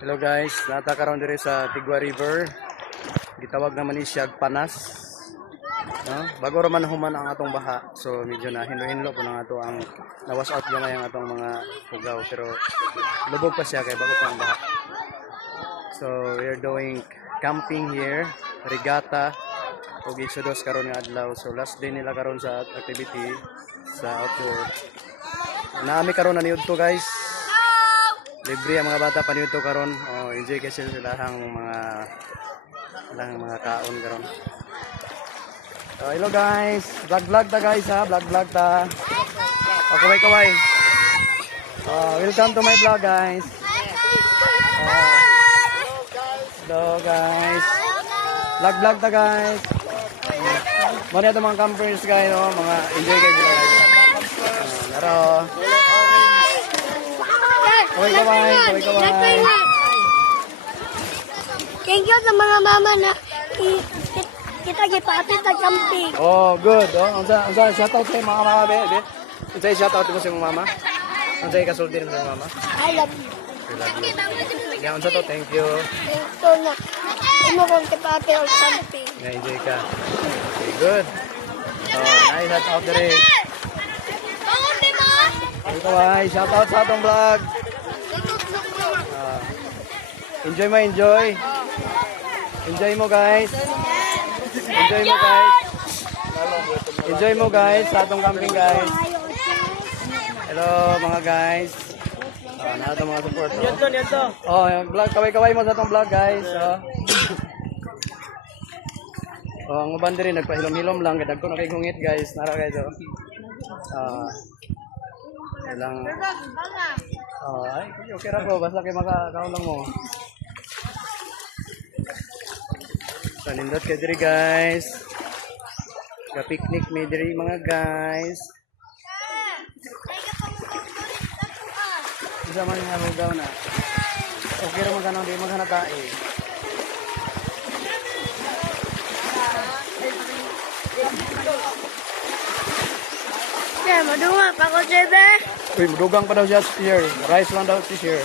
Hello guys, nata karon diri sa Tigwa River. Gitawag naman ni siya Panas. No? Bago raman human ang atong baha. So medyo na hinlo-hinlo po na ato ang nawas out gamay ang atong mga pugaw pero lubog pa siya kay bago pa ang baha. So we're doing camping here, regatta ug Exodus karon nga adlaw. So last day nila karon sa activity sa outdoor. Naami karon na niudto guys. Libre ang mga bata pa nito karon. Oh, enjoy kasi sila ang mga kaon karon. So, hello guys. Vlog ta guys ha. Vlog ta. Oh, kaway. Welcome to my vlog guys. Hello guys. Vlog ta guys. Mari ato mga campers guys, no? Mga enjoy kayo guys. Naro. Kaway. Thank you sa mga mama na kita gipati sa camping. Oh, good. Oh, unsa shout out kay mga mama be. Unsa shout out mo sa mga mama? Unsa kasulti mo sa mama? I love you. I love you. Yeah, unsa to? Thank you. Ito na. Imo kong gipati sa camping. Na-enjoy ka. Okay, good. Oh, nice shout out dere. Ito ay shout out sa atong vlog. Enjoy. Enjoy mo guys. Enjoy mo guys sa atong camping guys. Hello mga guys. Na atong mga support. Oh, vlog kaway mo sa atong vlog guys. Oh, ang uban diri nagpahilom-hilom lang kay dagko na kay gungit guys. Nara guys oh. Lang. Ay, okay ra ko basta kay makakaon lang mo. Panindot kay diri guys. Ka-picnic mi diri mga guys. Isa man nga lugaw na. Okay ra magana di maghanata eh. Yeah, madunga pa ko sebe. Uy, mudugang pa daw siya share. Rice lang daw si share.